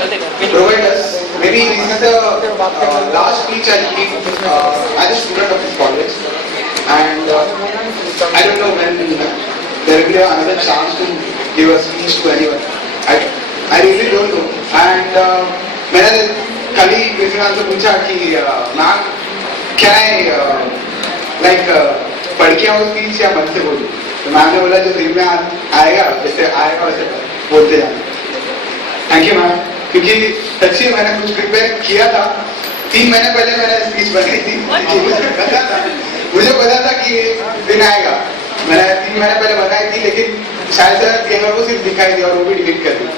provide us. Maybe this is the last speech I give as a student of this college, and I don't know when there will be another chance to give a speech to anyone. I really don't know. And मैंने कल ही principal से पूछा कि ma'am क्या है like पढ़ के आओ स्पीच या मन से बोलूं, तो मैम ने बोला जो दिल में आएगा जैसे आएगा वैसे बोलते जाना। थैंक यू मैम, क्योंकि सच्ची मैंने कुछ प्रिपेयर किया था। 3 महीने पहले मैंने स्पीच बनाई थी, मुझे पता था कि ये दिन आएगा। मैंने 3 महीने पहले बनाई थी, लेकिन शायद कैमरा को सिर्फ दिखाई दी और वो भी डिलीट कर दी,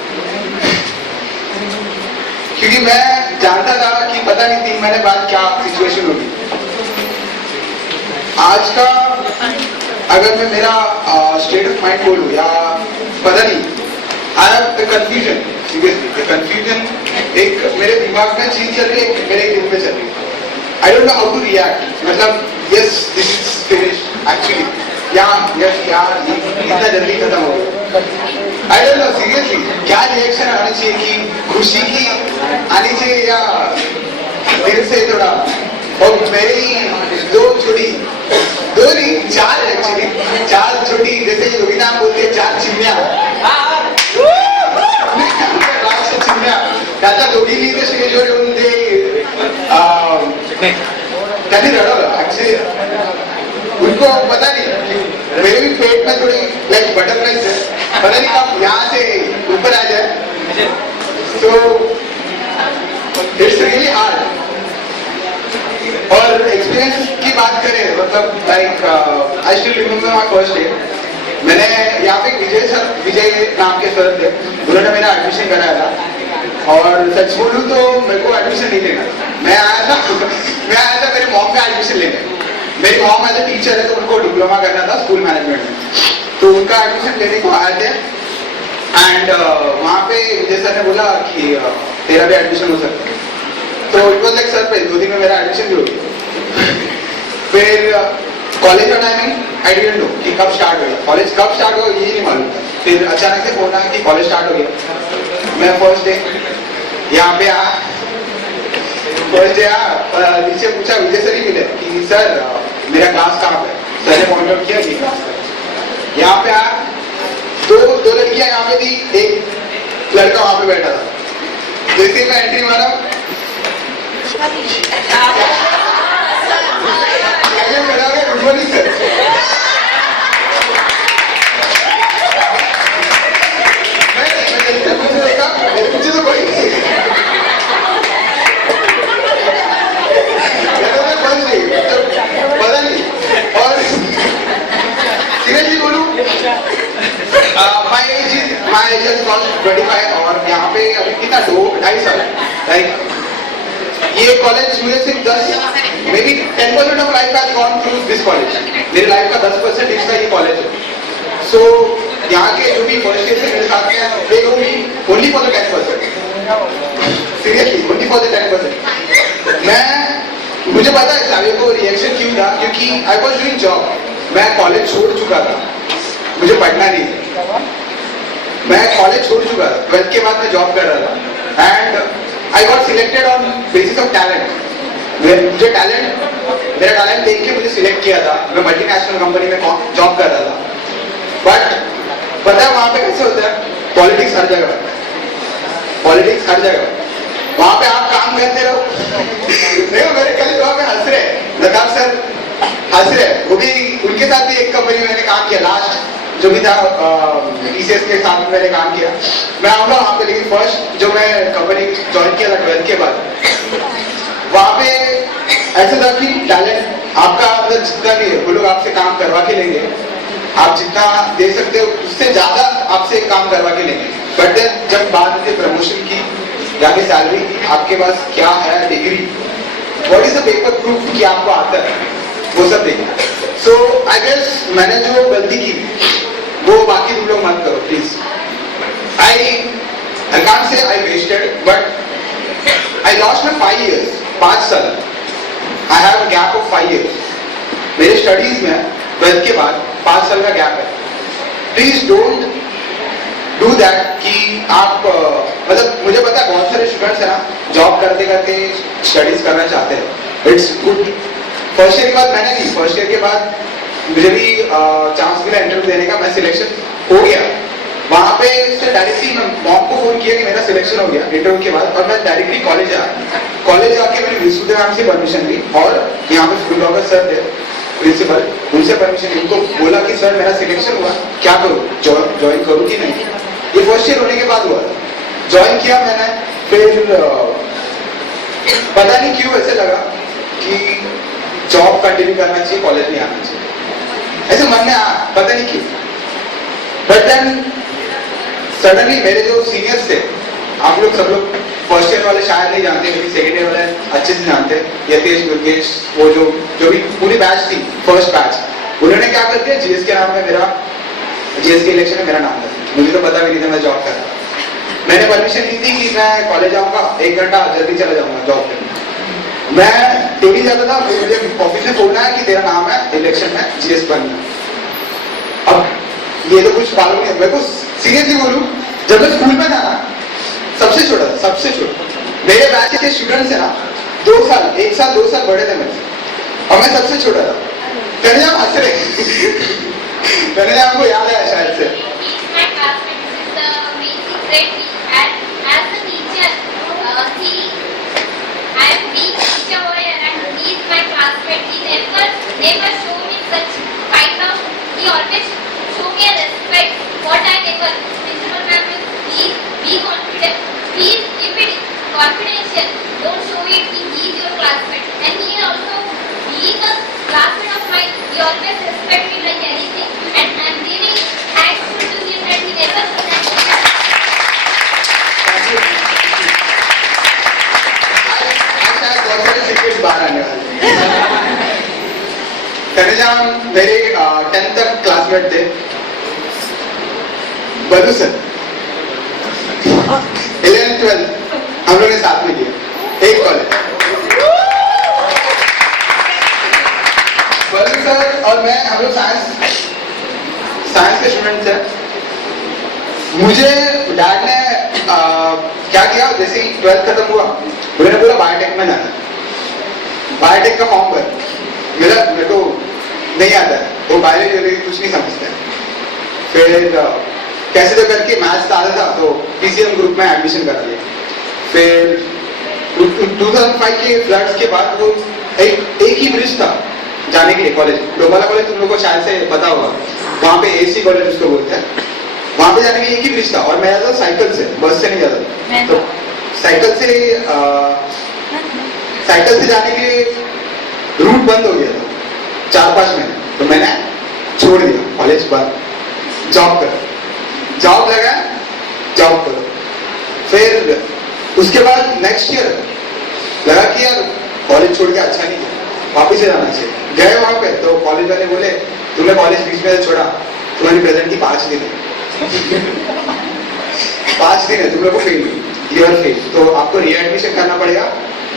क्योंकि मैं जानता था कि पता नहीं 3 महीने बाद क्या सिचुएशन होगी। आज का अगर मैं मेरा स्टेट ऑफ माइंड बोलूं या पता नहीं, I have confusion, seriously confusion. एक मेरे दिमाग में चीज चल रही है, एक मेरे दिल में चल रही है। I don't know how to react, मतलब yes this is finished actually, या यस यार इतना जल्दी खत्म हो गया। आई डोंट नो सीरियसली क्या रिएक्शन आनी चाहिए, कि खुशी की आनी चाहिए या दिल से थोड़ा। और मेरी 2 छोटी, 2 नहीं 4 एक्चुअली, 4 छोटी, जैसे योगिता बोलते हैं 4 चिमण्या, त्याचा दोघींनी ते स्टेजवर येऊन ते त्यांनी रडवलं ऍक्च्युली। उनको पता नहीं, मेरे भी पेट में थोड़ी लाइक बटरफ्लाइज है, पता नहीं कब यहाँ से ऊपर आ जाए, तो इट्स रियली हार्ड। और एक्सपीरियंस की बात करें, मतलब like I still remember my first day. मैंने यहाँ पे विजय नाम के सर थे, उन्होंने मेरा एडमिशन कराया था। और सच बोलूं तो मेरे को एडमिशन नहीं लेना, मैं आया था मेरे मॉम का एडमिशन लेने। मेरी मॉम एज ए टीचर है, तो उनको डिप्लोमा करना था स्कूल मैनेजमेंट में, तो उनका एडमिशन लेने को आए थे। एंड वहाँ पे विजय सर ने बोला कि तेरा भी एडमिशन हो सकता है, तो इट वॉज लाइक सरप्राइज। 2 दिन में मेरा एडमिशन भी हो गया। फिर कॉलेज का टाइमिंग आई डिडंट नो कि कब स्टार्ट होगा, कॉलेज कब स्टार्ट होगा ये नहीं मालूम। फिर अचानक से फोन आया कि कॉलेज स्टार्ट हो गया। मैं फर्स्ट डे यहाँ पे आया, फर्स्ट डे आया, नीचे पूछा, विजय सर ही मिले कि सर मेरा क्लास कहाँ पे। सर ने पॉइंट आउट किया कि यहाँ पे आया, 2 लड़कियां यहाँ पे थी, एक लड़का वहां पे बैठा था। जैसे मैं एंट्री मारा, गुड मॉर्निंग सर। मुझे तो कोई नहीं, पता नहीं। और सीरियसली बोलूं, माय एज इज क्रॉस्ड 25, और यहाँ पे अभी कितना 2-2.5 साल, लाइक ये कॉलेज मुझे सिर्फ 10 may be 10% of life has gone through this college. मेरी लाइफ का 10% इसका ये कॉलेज है। सो यहाँ के जो भी फर्स्ट ईयर से मेरे साथ में, they know me only for the 10%, seriously only for the 10%। मुझे पता है सारे को रिएक्शन क्यों था, क्योंकि आई वॉज डूइंग जॉब। मैं कॉलेज छोड़ चुका था, मुझे पढ़ना नहीं था, मैं कॉलेज छोड़ चुका था। 12th के बाद मैं जॉब कर रहा था, and I got selected on basis of talent. मुझे मेरा टैलेंट देख के मुझे सिलेक्ट किया था। मैं मल्टीनेशनल कंपनी में जॉब कर रहा था, बट पता है वहां पे कैसे होता है, पॉलिटिक्स हर जगह, पॉलिटिक्स हर जगह। वहां पे आप काम करते रहो। देखो मेरे कल वहां पे हंस रहे, नदाब सर हंस रहे, वो भी उनके साथ भी एक कंपनी में मैंने काम किया, लास्ट जो भी था टीसीएस के साथ मैंने काम किया। मैं आऊंगा वहां पे, लेकिन फर्स्ट जो मैं कंपनी ज्वाइन किया था 12th के बाद, वहां पे ऐसा था कि टैलेंट आपका अंदर जितना भी है, वो लोग आपसे काम करवा के लेंगे, आप जितना दे सकते हो उससे ज्यादा आपसे काम करवा के लेंगे। बट देन जब बात आती है प्रमोशन की या फिर सैलरी की, आपके पास क्या है, degree, what is the paper proof कि आपको आता है, वो सब देखना। सो आई गेस मैंने जो गलती की वो बाकी तुम लोग मत करो please. I can't say I wasted, but I lost my 5 years, 5 साल। I have a gap of 5 years मेरे स्टडीज में। 12th के बाद 5 साल का गैप है। प्लीज डू दैट कि आप मतलब मुझे पता है बहुत सारे स्टूडेंट्स है ना जॉब करते करते स्टडीज करना चाहते हैं, इट्स गुड। फर्स्ट ईयर के बाद मैंने दी, फर्स्ट ईयर के बाद मुझे भी चांस मिला इंटरव्यू देने का, मैं सिलेक्शन हो गया। वहां पे से डायरेक्टली मैं मॉम को फोन किया कि मेरा सिलेक्शन हो गया इंटरव्यू के बाद, और मैं डायरेक्टली कॉलेज आया। कॉलेज आके मैंने विश्वदेव मैम से परमिशन ली, और यहाँ पे फुटबॉलर सर थे प्रिंसिपल, उनसे परमिशन ली, उनको बोला कि सर मेरा सिलेक्शन हुआ, क्या करूँ, ज्वाइन करूँ कि नहीं। ये फर्स्ट ईयर होने के बाद हुआ, ज्वाइन किया मैंने। फिर पता नहीं क्यों ऐसे लगा कि जॉब कंटिन्यू करना चाहिए, कॉलेज नहीं आना चाहिए, ऐसे मन में आया, पता नहीं क्यों। बट देन सडनली मेरे जो सीनियर्स थे, आप लोग सब लोग फर्स्ट ईयर वाले शायद नहीं जानते, लेकिन सेकेंड ईयर वाले अच्छे से जानते हैं, यतेश दुर्गेश, वो जो भी पूरी बैच थी फर्स्ट बैच, उन्होंने क्या कर दिया, जीएस के नाम में मेरा, जीएस के इलेक्शन में मेरा नाम था, मुझे तो पता भी नहीं था मैं जॉब कर रहा था। मैंने परमिशन ली थी कि मैं कॉलेज आऊंगा, 1 घंटा जल्दी चला जाऊंगा जॉब करने। मैं डेली जाता था, मुझे ऑफिस में बोलना है कि तेरा नाम है इलेक्शन में जीएस बनना। अब ये तो कुछ मालूम नहीं है मेरे को, सीरियसली बोलूं, जब मैं स्कूल में था ना, सबसे छोटा था, सबसे छोटा, मेरे बैच के स्टूडेंट्स है ना 2 साल, 1 साल 2 साल बड़े थे मेरे, और मैं सबसे छोटा था। कहने आप हंस रहे कहने आपको याद है शायद से। What I never, principal ma'am will please be confident, please keep it confidential, don't show it, he is your classmate, and he also, he is a classmate of mine, he always respect me like anything, and I am really thankful to him that he never शायद बहुत सारे secrets बाहर आने वाले। कनेजाम मेरे 10th तक classmate थे, बलू sir 11th 12th हम लोग ने साथ में किया एक कॉलेज। बलू सर और मैं, हम लोग साइंस के स्टूडेंट थे। मुझे डैड ने क्या किया, जैसे ही 12th खत्म हुआ, उन्होंने बोला बायोटेक में जाना, बायोटेक का फॉर्म भर। मेरे को नहीं आता है, वो बायोलॉजी कुछ नहीं समझता है। फिर कैसे तो करके मैथ्स आता था, तो पीसीएम ग्रुप में एडमिशन करा लिया। फिर 2005 के फ्लड्स के बाद वो एक ही ब्रिज था जाने के लिए कॉलेज, डोबाला कॉलेज तुम लोग को शायद से पता होगा, वहाँ पे एसी कॉलेज उसको बोलते हैं, वहाँ पे जाने के लिए एक ही ब्रिज था, और मैं जाता साइकिल से, बस से नहीं जाता। तो साइकिल से जाने के लिए रूट बंद हो गया था 4-5 महीने, तो मैंने छोड़ दिया कॉलेज बंद, जॉब लगा, जॉब करो। फिर उसके बाद नेक्स्ट ईयर लगा कि यार कॉलेज छोड़ के अच्छा नहीं है, वापस से जाना चाहिए। गए वहां पे, तो कॉलेज वाले बोले तुमने कॉलेज बीच में छोड़ा, तुम्हारी प्रेजेंट की 5 दिन है 5 दिन है, तुम लोग को फेल हुई, यू आर फेल, तो आपको रीएडमिशन करना पड़ेगा।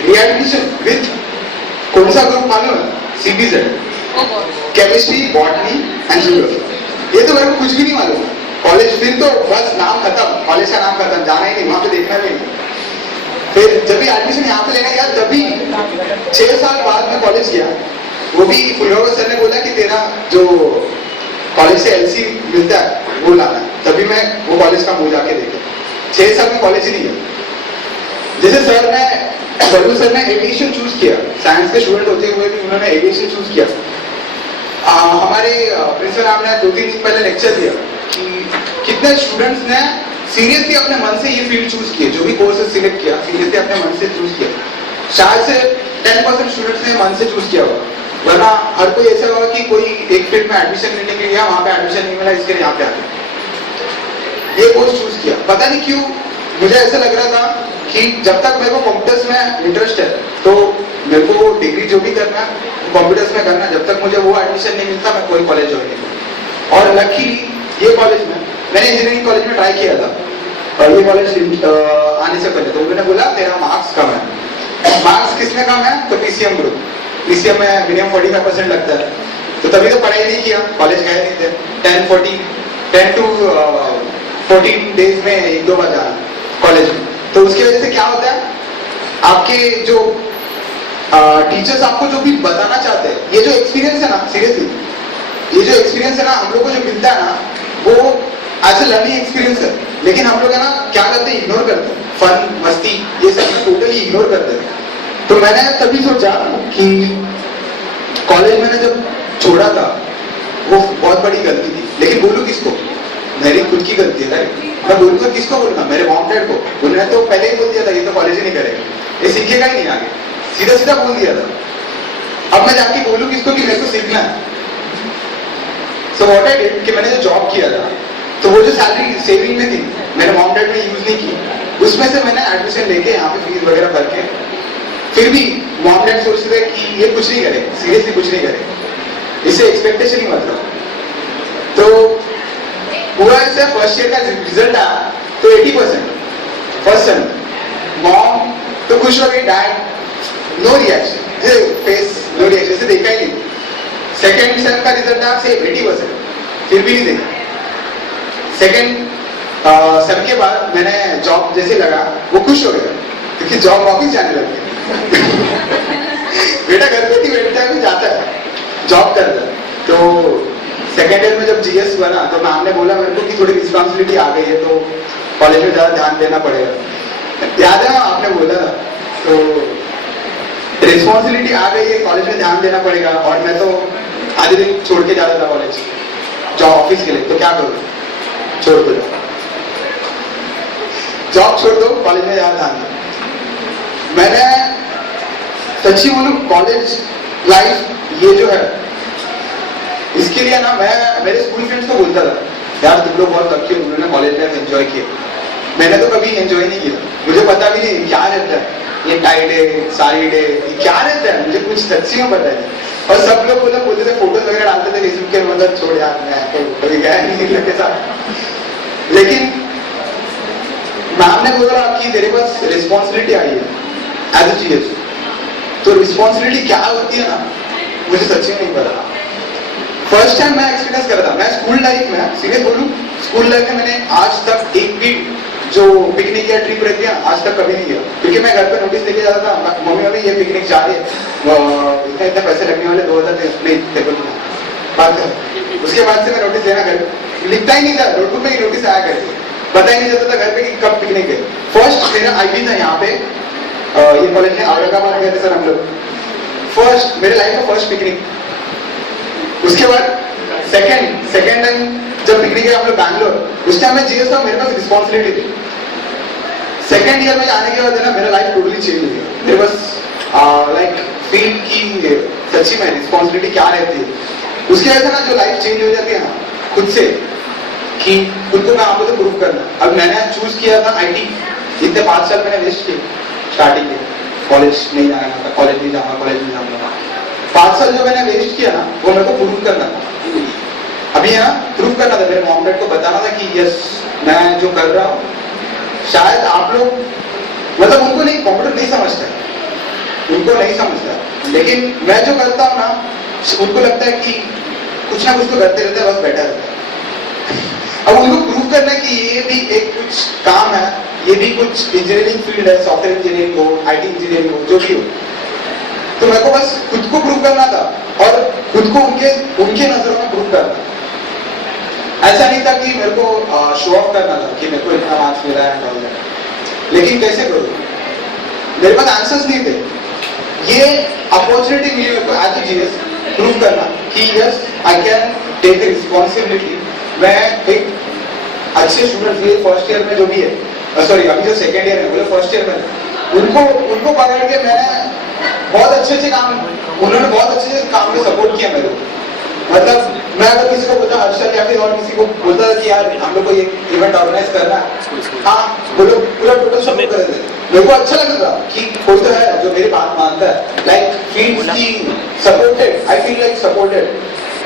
रीएडमिशन विथ कौन सा ग्रुप मालूम है? CBZ, chemistry, botany and zoology. ये तो मेरे को कुछ भी नहीं मालूम। कॉलेज फिर तो बस नाम खत्म, कॉलेज का नाम खत्म, जाना ही नहीं, वहां पे देखना भी नहीं। फिर जब भी एडमिशन यहाँ पे लेने गया, तभी 6 साल बाद में कॉलेज किया, वो भी फुलवागा सर ने बोला कि तेरा जो कॉलेज से एलसी मिलता है वो लाना है, तभी मैं वो कॉलेज का मुंह जाके देखा। 6 साल में कॉलेज ही नहीं गया। जैसे सर ने एविएशन चूज किया, साइंस के स्टूडेंट होते हुए भी उन्होंने एविएशन चूज किया। हमारे प्रिंसिपल मैम ने 2-3 दिन पहले लेक्चर दिया कि कितने स्टूडेंट्स ने सीरियसली अपने मन से ये फील्ड चूज किए, जो भी कोर्सेज सिलेक्ट किया सीरियसली अपने मन से चूज किया। शायद से 10% स्टूडेंट्स ने मन से चूज किया होगा, वरना हर कोई ऐसा होगा कि कोई एक फील्ड में एडमिशन लेने के लिए गया, वहां पे एडमिशन नहीं मिला, इसके लिए यहाँ पे आ गया, ये कोर्स चूज किया। पता नहीं क्यों मुझे ऐसा लग रहा था कि जब तक मेरे को कंप्यूटर्स में इंटरेस्ट है, तो मेरे को डिग्री जो भी करना है कंप्यूटर्स में करना, जब तक मुझे वो एडमिशन नहीं मिलता मैं कोई कॉलेज ज्वाइन नहीं करूँ। और लकीली ये कॉलेज में, मैंने इंजीनियरिंग कॉलेज में ट्राई किया था, और ये कॉलेज आने से पहले तो उन्होंने बोला तेरा मार्क्स कम है। मार्क्स किसमें कम है? तो पीसीएम ग्रुप, पीसीएम में मिनिमम 45% लगता है, तो तभी तो पढ़ाई नहीं किया, कॉलेज गए नहीं थे। 10 to 14 डेज में 1-2 बार जाना कॉलेज में। तो उसकी वजह से क्या होता है, आपके जो टीचर्स आपको जो भी बताना चाहते हैं, ये जो एक्सपीरियंस है ना, सीरियसली ये जो एक्सपीरियंस है ना हम लोग को जो मिलता है ना, वो एज ए लर्निंग एक्सपीरियंस है। लेकिन हम लोग है ना क्या करते हैं, इग्नोर करते हैं। फन मस्ती ये सब टोटली इग्नोर करते हैं। तो मैंने तभी सोचा कि कॉलेज मैंने जब छोड़ा था वो बहुत बड़ी गलती थी, लेकिन बोलूं किसको, मेरी खुद की गलती है राइट। मैं बोलूंगा किसको, बोलूंगा मेरे मॉम डैड को। उन्होंने तो पहले ही बोल दिया था ये तो कॉलेज ही नहीं करेगा, ये सीखेगा ही नहीं आगे, सीधा सीधा बोल दिया था। अब मैं जाके बोलूं किसको कि मेरे को सीखना है। सो व्हाट आई डिड कि मैंने जो जॉब किया था, तो वो जो सैलरी सेविंग में थी मेरे मॉम डैड ने यूज नहीं की, उसमें से मैंने एडमिशन लेके यहाँ पे फीस वगैरह भर के, फिर भी मॉम डैड सोचते थे कि ये कुछ नहीं करे, सीरियसली कुछ नहीं करे, इससे एक्सपेक्टेशन ही मतलब। तो हुआ ऐसे फर्स्ट ईयर का रिजल्ट आया तो 80% फर्स्ट सेम। मॉम तो खुश हो गई, dad no reaction, face no reaction, इसे देखा ही नहीं। सेकेंड सेम का रिजल्ट आया सेम 80%, फिर भी नहीं देखा। सेकेंड सेम के बाद मैंने जॉब जैसे लगा वो खुश हो गया क्योंकि जॉब वापिस जाने लग गया। बेटा घर पे नहीं बैठता है, भी जाता है जॉब करता है। तो सेकेंड ईयर में जब जीएस हुआ ना, तो मैम ने बोला मेरे को कि थोड़ी रिस्पॉन्सिबिलिटी आ गई है तो कॉलेज में ज्यादा ध्यान देना पड़ेगा। याद है ना आपने बोला था, तो रिस्पॉन्सिबिलिटी आ गई है, कॉलेज में ध्यान देना पड़ेगा। और मैं तो आधे दिन छोड़ के जाता था कॉलेज जॉब ऑफिस के लिए, तो क्या करूँ, छोड़ दो जॉब, छोड़ दो, कॉलेज में ज्यादा ध्यान दो। मैंने सच्ची बोलूं कॉलेज लाइफ ये जो है, इसके लिए ना मैं मेरे स्कूल फ्रेंड्स को बोलता था यार तुम लोग बहुत लकी हो, उन्होंने कॉलेज लाइफ एंजॉय किया। मैंने तो कभी एंजॉय नहीं किया, मुझे पता भी नहीं क्या रहता है ये टाई डे सारी डे क्या रहता है, मुझे कुछ सच्ची में पता नहीं। और सब लोग बोलते थे, फोटोज वगैरह डालते थे फेसबुक के, मतलब छोड़ यार मैं तो कभी गया नहीं लड़के साथ। लेकिन मैम ने बोला कि तेरे पास रिस्पॉन्सिबिलिटी आई है एज ए जीएस, तो रिस्पॉन्सिबिलिटी क्या होती है ना मुझे सच्ची में नहीं पता। फर्स्ट टाइम मैं एक्सपीरियंस कर रहा था, मैं स्कूल लाइफ में सीरियस बोलूं, स्कूल लाइफ में मैंने आज तक एक भी जो पिकनिक या ट्रिप रहती है आज तक कभी नहीं गया, क्योंकि मैं घर पे नोटिस लेके जाता था, मम्मी अभी ये पिकनिक जा रही है, इतने इतने पैसे लगने वाले 2000 टेबल बात है। उसके बाद से मैं नोटिस लेना घर लिखता ही नहीं था, नोटबुक में ही नोटिस आया करती, पता ही नहीं चलता था घर पे कि कब पिकनिक है। फर्स्ट मेरा आईडी था यहाँ पे, ये कॉलेज में औरंगाबाद गए थे सर हम लोग, फर्स्ट मेरे लाइफ का फर्स्ट पिकनिक। उसके बाद सेकेंड टाइम जब पिकनिक गए हम लोग बैंगलोर, उस टाइम मैं जीएस था, मेरे पास रिस्पॉन्सिबिलिटी थी। सेकेंड ईयर में जाने के बाद है ना मेरा लाइफ टोटली चेंज हो गया, मेरे पास लाइक फील की सच्ची में रिस्पॉन्सिबिलिटी क्या रहती है। उसकी वजह से ना जो लाइफ चेंज हो जाती है ना खुद से, कि खुद को मैं आपको तो प्रूव करना। अब मैंने चूज किया था आईटी, इतने 5 साल मैंने वेस्ट किए स्टार्टिंग के, कॉलेज नहीं जाना था, कॉलेज नहीं जाऊंगा। 5 साल जो मैंने वेस्ट किया ना वो मेरे को प्रूव करना था। अभी है ना प्रूव करना था, मेरे मॉम डैड को बताना था कि यस मैं जो कर रहा हूँ, शायद आप लोग मतलब उनको नहीं, कंप्यूटर नहीं समझता, उनको नहीं समझता, लेकिन मैं जो करता हूँ ना उनको लगता है कि कुछ ना कुछ तो करते रहता है, बस बैठा रहता है। अब उनको प्रूव करना है कि ये भी एक कुछ काम है, ये भी कुछ इंजीनियरिंग फील्ड है, सॉफ्टवेयर इंजीनियरिंग हो, आईटी इंजीनियरिंग हो, जो भी हो। तो मेरे को बस खुद को प्रूव करना था और खुद को उनके नजरों में प्रूव करना। ऐसा नहीं था कि मेरे को शो ऑफ करना था कि मेरे को इतना मार्क्स मिला है, लेकिन कैसे करूं, मेरे पास आंसर्स नहीं थे। ये अपॉर्चुनिटी मिली मेरे को एज ए जीएस प्रूव करना कि yes I can take responsibility. मैं एक अच्छे स्टूडेंट भी फर्स्ट ईयर में जो भी है, सॉरी अभी जो सेकेंड ईयर में बोले फर्स्ट ईयर में, उनको पकड़ के मैंने बहुत अच्छे से काम, उन्होंने बहुत अच्छे से काम में सपोर्ट किया मेरे को। मतलब मैं अगर किसी को बोलता हर्षल या फिर और किसी को बोलता था कि यार हम लोग को ये इवेंट ऑर्गेनाइज करना है, हाँ वो लोग पूरा टोटल सपोर्ट कर देते। मेरे को अच्छा लगता था कि कोई तो है जो मेरी बात मानता है, लाइक फील की सपोर्टेड, आई फील लाइक सपोर्टेड।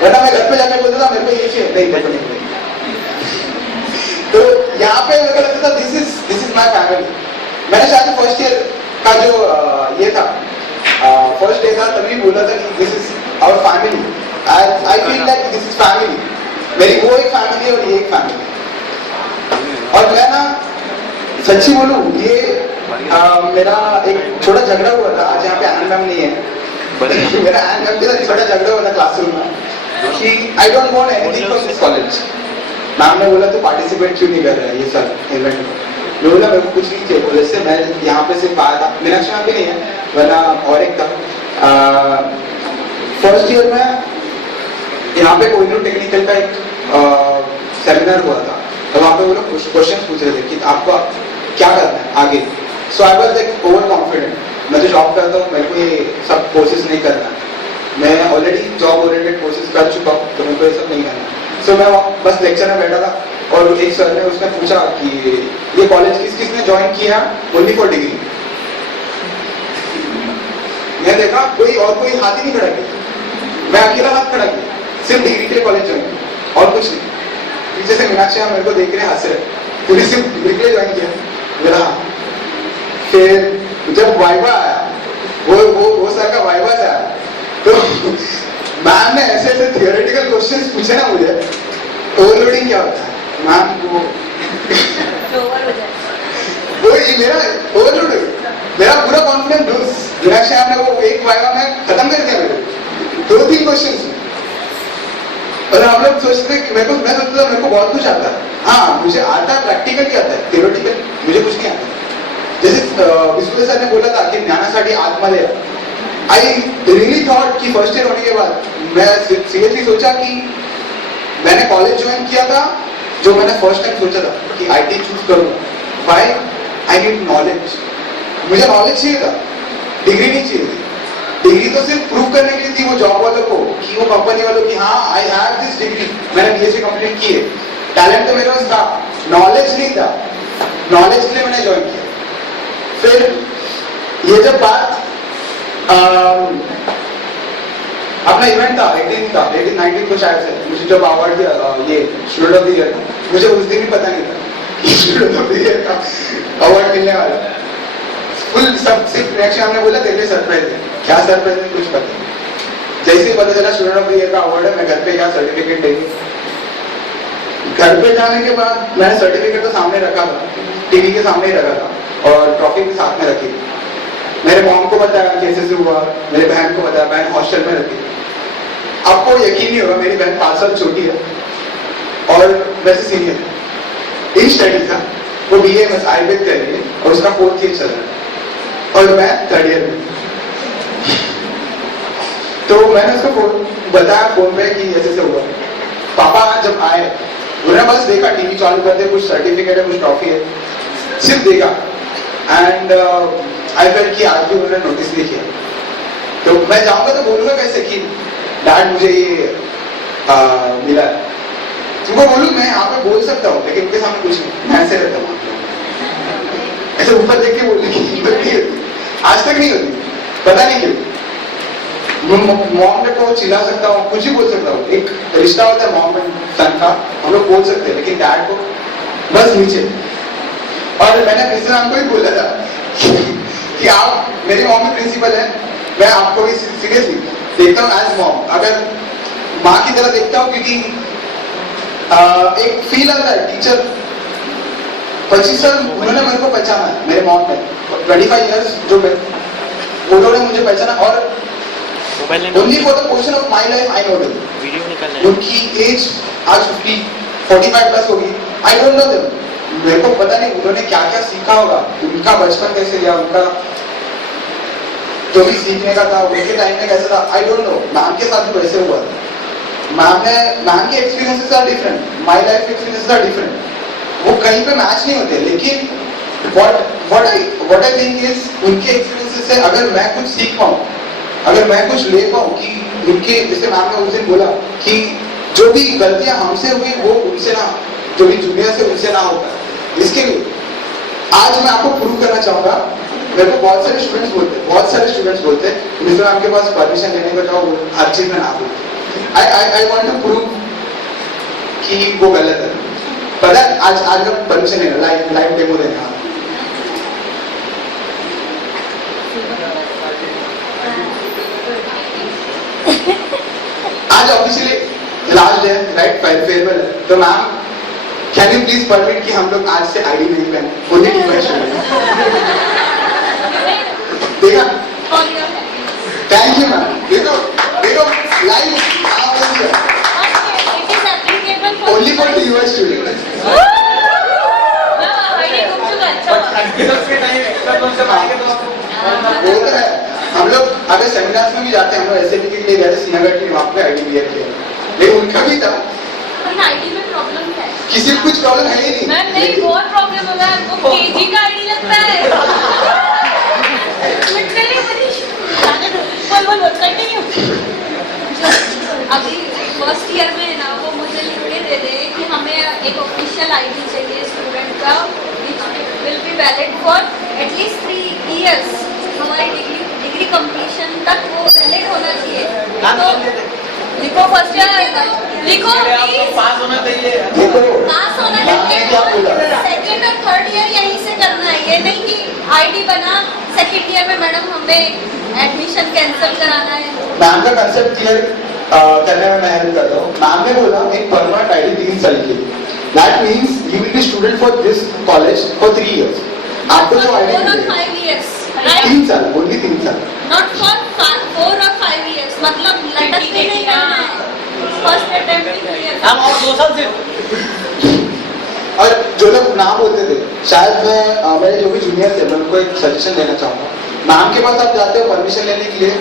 वरना मैं घर पे जाकर बोलता था मेरे को ये चाहिए, नहीं मेरे को नहीं। तो यहाँ पे मेरे को लगता था दिस इज माय फैमिली। मैंने शायद फर्स्ट ईयर का जो ये था, फर्स्ट डे था, तभी बोला था कि this is our family. I feel like this is family, मेरी वो एक फैमिली और ये एक फैमिली। और मैं ना सच्ची बोलूं, ये मेरा एक छोटा झगड़ा हुआ था। आज यहाँ पे आनंद मैम नहीं है, मेरा आनंद मैम के साथ छोटा झगड़ा हुआ था क्लासरूम में कि I don't want anything from this college. Ma'am ने बोला तो पार्टिसिपेट क्यों नहीं कर रहा है ये सर इवेंट में। मैं बोला मेरे को कुछ नहीं चाहिए। बोले से मैं यहाँ पे सिर्फ आया था, मीनाक्षी मैम भी नहीं है वरना और एक था। फर्स्ट ईयर में यहाँ पे कोहिनूर टेक्निकल का एक सेमिनार हुआ था, तो वहाँ पे वो लोग क्वेश्चन पूछ रहे थे कि आपको क्या करना है आगे। So I was like over confident, मैं जो जॉब करता हूँ मेरे को ये सब कोर्सेज नहीं करना, मैं ऑलरेडी जॉब ओरिएंटेड कोर्सेज कर चुका हूँ तो मेरे को ये सब नहीं करना। सो मैं बस लेक्चर में बैठा था और एक सर ने उसने पूछा कि ये कॉलेज किस किसने ज्वाइन किया, ओनली फॉर डिग्री। मैं देखा कोई और कोई हाथ ही नहीं खड़ा किया, मैं अकेला हाथ खड़ा किया, सिर्फ डिग्री के लिए कॉलेज ज्वाइन और कुछ नहीं। पीछे से मीनाक्षी मेरे को देख रहे हंस रहे, पूरी सिर्फ डिग्री के लिए ज्वाइन किया मेरा। फिर जब वाइवा आया, वो सर का वाइवा आया तो मैम ने ऐसे ऐसे थियोरेटिकल क्वेश्चंस पूछे ना मुझे, ओवरलोडिंग क्या होता है मैम को वो ये मेरा ओवरलोड, मेरा पूरा कॉन्फिडेंस लूज। मीनाक्षी मैम ने वो एक वाइवा में खत्म कर दिया मेरे 2-3 क्वेश्चंस। और हम लोग सोचते हैं कि मैं सोचता था मेरे को बहुत कुछ आता है। हाँ मुझे आता है, प्रैक्टिकल क्या आता है, थियोरेटिकल मुझे कुछ नहीं आता। जैसे विश्व सर ने बोला था कि ज्ञानासाठी आत्मलय, आई रियली थॉट कि फर्स्ट ईयर होने के बाद मैं सीरियसली सोचा कि मैंने कॉलेज ज्वाइन किया था, जो मैंने फर्स्ट टाइम सोचा था कि आईटी चूज करूंगा। व्हाई? आई नीड नॉलेज, मुझे नॉलेज चाहिए था, डिग्री नहीं चाहिए थी। डिग्री तो सिर्फ प्रूव करने के लिए थी वो जॉब वालों को, कि वो कंपनी वालों की हाँ आई हैव दिस डिग्री, मैंने बीएससी कंप्लीट की है। टैलेंट तो मेरे पास था, नॉलेज नहीं था, नॉलेज के लिए मैंने ज्वाइन किया। फिर ये जब बात अपना इवेंट था 18 को शायद से मुझे जब अवार्ड दिया ये स्टूडेंट ऑफ द ईयर का, मुझे उस दिन भी पता नहीं था कि स्टूडेंट ऑफ द ईयर का अवार्ड मिलने वाला है। फुल सब सिर्फ रिएक्शन हमने बोला तेरे लिए सरप्राइज है, क्या सरप्राइज है कुछ पता नहीं। जैसे ही पता चला स्टूडेंट ऑफ द ईयर का अवार्ड है, मैं घर पे गया सर्टिफिकेट लेके। घर पे जाने के बाद मैंने सर्टिफिकेट तो सामने रखा था, टीवी के सामने ही रखा था और ट्रॉफी भी साथ में रखी। मेरे मॉम को बताया कैसे से हुआ, मेरे बहन को बताया, बहन हॉस्टल में रहती। आपको यकीन नहीं होगा मेरी बहन 5 साल छोटी है और वैसे सीनियर है इन स्टडी था। वो बीए में आयुर्वेद कर रही है और उसका 4th ईयर चल रहा है और मैं 3rd ईयर में। तो मैंने उसको बताया फोन पे कि ऐसे से हुआ। पापा जब आए उन्होंने बस देखा, टीवी चालू करते कुछ सर्टिफिकेट है कुछ ट्रॉफी है, सिर्फ देखा एंड आई फेल्ट कि आज भी उन्होंने नोटिस नहीं किया। तो मैं जाऊंगा तो बोलूंगा कैसे कि डैड मुझे ये मिला है। तुमको बोलूं मैं यहाँ पे बोल सकता हूँ लेकिन उनके सामने कुछ नहीं, मैं ऐसे रहता हूँ, ऐसे ऊपर देख के बोलने की हिम्मत नहीं होती, आज तक नहीं होती, पता नहीं क्यों। मॉम डैड को चिल्ला सकता हूँ, कुछ भी बोल सकता हूँ, एक रिश्ता होता है मॉम एंड सन का, हम लोग बोल सकते हैं, लेकिन डैड को बस नीचे। और मैंने प्रिंसिपल मैम को ही बोला था कि आप मेरी मॉम भी प्रिंसिपल है, मैं आपको भी सीरियसली देखता हूँ एज मॉम, अगर माँ की तरह देखता हूँ, क्योंकि एक फील आता है टीचर 25 साल उन्होंने मेरे को पहचाना है, मेरे मॉम ने 25 इयर्स जो उन्होंने मुझे पहचाना और only for the portion of my life I know them. उनकी एज आज 45 प्लस होगी, आई डोंट नो देम, मेरे को पता नहीं उन्होंने क्या क्या सीखा होगा, उनका बचपन कैसे गया, उनका जो भी सीखने का था उनके टाइम में कैसा था, आई डोंट नो। मैम के साथ भी वैसे हुआ था, मैम के experiences are different, my life experiences are different, वो कहीं पे मैच नहीं होते। लेकिन व्हाट आई थिंक इज उनके एक्सपीरियंसेस से अगर मैं कुछ सीख पाऊँ, अगर मैं कुछ ले पाऊँ कि उनके, जैसे मैम ने उस दिन बोला कि जो भी गलतियां हमसे हुई वो उनसे ना, जो भी जूनियर से उनसे ना होगा, इसके लिए आज मैं आपको प्रूव करना चाहूंगा। मेरे को बहुत सारे स्टूडेंट्स बोलते हैं मिस्टर आपके पास परमिशन लेने को जाओ, हर चीज में ना बोलते। आई वांट टू प्रूव कि वो गलत है। पता है आज मैं परमिशन लेना, लाइव डेमो देना। आज officially last day right, farewell है, तो ma'am can you please permit कि हम लोग आज से आईडी नहीं पहने, ओनली डिवाइस। देखा, थैंक यू मैम। देखो देखो live only for the US student. बोल रहा है हम लोग अगर सेमिनार्स में भी जाते हैं, हम लोग ऐसे भी के लिए गए थे श्रीनगर के, वहाँ पे आईडी क्लियर किया, लेकिन उनका भी था। आईडी में प्रॉब्लम क्या है? किसी को कुछ प्रॉब्लम है ही नहीं। मैम नहीं, बहुत प्रॉब्लम हो रहा है। आपको केजी का आईडी लगता है। लिटरली बोल कंटिन्यू। अभी फर्स्ट ईयर में है ना, वो मुझे लिख के दे दे कि हमें एक ऑफिशियल आईडी चाहिए स्टूडेंट का, which will be valid for at least 3 years. हमारी डिग्री कंप्लीशन तक वो वैलिड होना चाहिए। तो लिखो फर्स्ट ईयर, लिखो पास होना चाहिए। पास होना चाहिए। सेकेंड और थर्ड ईयर यहीं से करना है। ये नहीं कि आईडी बना सेकेंड ईयर में मैडम हमें एडमिशन कैंसिल कराना है। मैम का कंसेप्ट क्लियर करने में मैं हेल्प करता हूँ। मैम ने बोला एक परमानेंट आईडी 3 साल के लिए, that means you will be student for this college for 3 years. आपको जो आईडी 5 years, right? 3 साल, ओनली 3 साल, Not for 4 or 5 years. मतलब लेटेस्ट में नहीं करना है। फर्स्ट अटेम्प्ट में क्लियर। हम और 2 साल से। और जो लोग ना बोलते थे, शायद मैं मेरे जो भी जूनियर थे, मैं उनको एक सजेशन देना चाहूँगा। मैम के पास आप जाते हो परमिशन लेने के लिए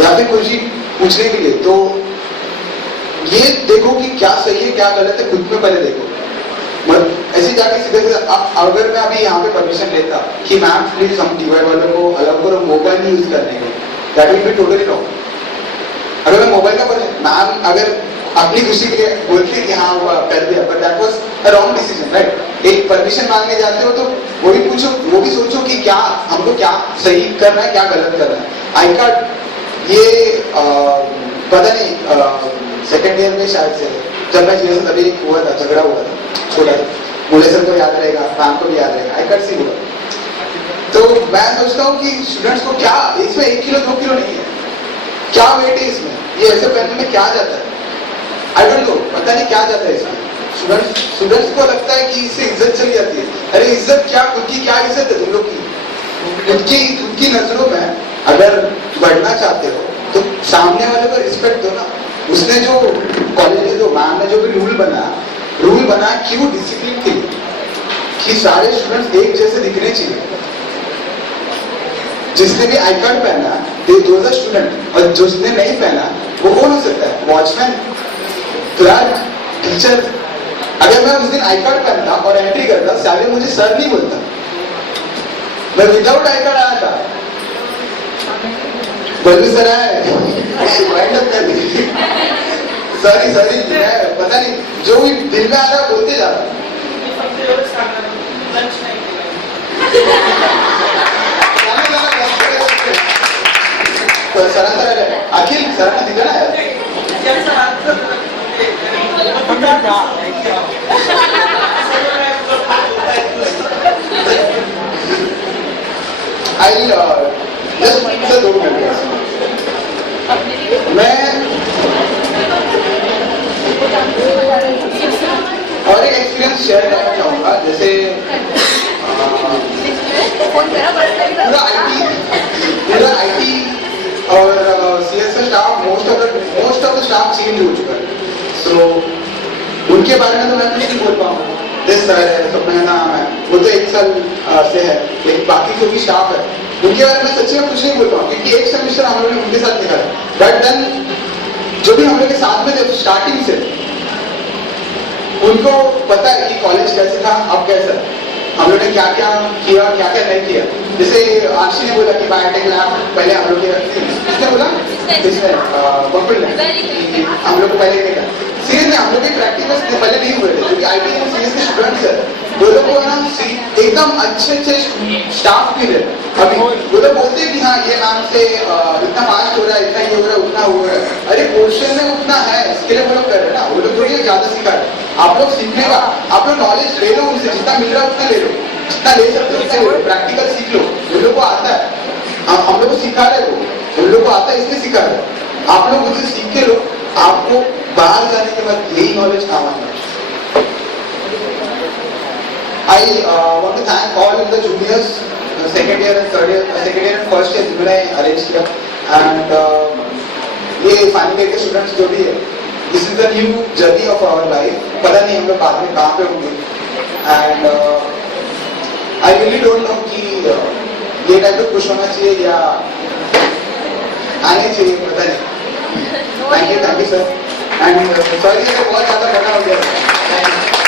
या फिर कुछ ही पूछने के लिए, तो ये देखो कि क्या सही है क्या गलत है, खुद में पहले देखो। मतलब ऐसे जाके सीधे सीधे अगर मैं अभी यहाँ पे परमिशन लेता कि मैम प्लीज हम टीवाई वालों को अलग करो मोबाइल यूज करने को, that will be totally wrong. अगर मैं मोबाइल का मैम अगर अपनी खुशी के लिए बोलती है कि हाँ वो कर दिया, but that was a wrong decision, right. एक परमिशन मांगने जाते हो तो वो भी पूछो, वो भी सोचो कि क्या हमको क्या सही करना है क्या गलत करना है। आई कार्ड ये पता नहीं सेकेंड ईयर में शायद से जब मैं जीएस तभी हुआ था, झगड़ा हुआ था छोटा, बोले सर को याद रहेगा, मैम को भी याद रहेगा, आई कार्ड सी हुआ। तो मैं सोचता हूँ कि स्टूडेंट्स को क्या इसमें 1 किलो 2 किलो नहीं है, क्या वेट है इसमें, ये ऐसे पहनने में क्या जाता है, आई डोंट नो, पता नहीं क्या जाता है इसमें। स्टूडेंट्स को लगता है कि इससे इज्जत चली जाती है। अरे इज्जत क्या, खुद की क्या इज्जत है तुम लोग की? खुद की नजरों में अगर बढ़ना चाहते हो तो सामने वाले को रिस्पेक्ट दो ना। उसने जो कॉलेज में जो मैम ने जो भी रूल बना क्यों, डिसिप्लिन के लिए कि सारे स्टूडेंट्स एक जैसे दिखने चाहिए। जिसने भी आई कार्ड पहना दो स्टूडेंट, और जिसने नहीं पहना वो कौन हो सकता है? Watchman, clerk, teacher. अगर मैं उस दिन आई कार्ड पहनता और एंट्री करता, सारे मुझे सर नहीं बोलता, मैं विदाउट आई कार्ड आया था, बल्लू सर आए सॉरी मैं पता नहीं जो भी दिल में आ रहा है बोलते जा रहा। तो अखिल सर ने दिखा ना यार, आई जस्ट सर 2 मिनट मैं और एक एक्सपीरियंस शेयर करना चाहूँगा। जैसे पूरा आईटी और सीएस का staff most of the staff change हो चुका है। सो उनके बारे में तो मैं कुछ नहीं बोल पाऊंगा। जैसे सर है, सपना नाम है, वो तो 1 साल से है, लेकिन बाकी जो भी स्टाफ है उनके बारे में सच्ची में कुछ नहीं बोल पाऊंगा, क्योंकि एक सेमेस्टर हम लोगों ने उनके साथ देखा है। बट देन जो भी हम लोग के साथ में थे स्टार्टिंग से, उनको पता है कि कॉलेज कैसे था, अब कैसा, हम लोग ने क्या क्या किया क्या क्या नहीं किया। जैसे आशी ने बोला कि बायोटेक लैब पहले हम लोग किसने बोला हम लोग को पहले नहीं था। सीरियस में हम लोग के प्रैक्टिकल्स पहले नहीं हुए थे, क्योंकि आईटी में सीरियस के स्टूडेंट्स है, वो लोग को ना एकदम अच्छे स्टाफ भी है। अभी वो लोग बोलते हैं कि हाँ ये नाम से इतना फास्ट हो रहा है, इतना ये हो रहा है, उतना हो रहा है। अरे पोर्शन में उतना है, इसके लिए वो लोग कर रहे हैं ना, वो लोग थोड़ी ज्यादा सिखा रहे। आप लोग सीखने का, आप लोग नॉलेज ले लो उनसे, जितना मिल रहा है उतना ले लो, जितना ले सकते हो उतना ले लो, प्रैक्टिकल सीख लो। उन लोग को आता है, हम लोग को सिखा रहे हो, उन लोग को आता है इसलिए सिखा रहे। आप लोग उनसे सीख के लो, आपको बाहर जाने के बाद यही नॉलेज काम आना है। I want to thank all the juniors, second year and third year, second year and first year जिन्होंने arrange किया and ये final year के students जो भी है, this is the new journey of our life. पता नहीं हम लोग बाद में कहाँ पे होंगे and I really don't know कि ये टाइप का कुछ होना चाहिए या आने चाहिए पता नहीं. Thank you sir and sorry अगर बहुत ज़्यादा बड़ा हो गया. Thank you.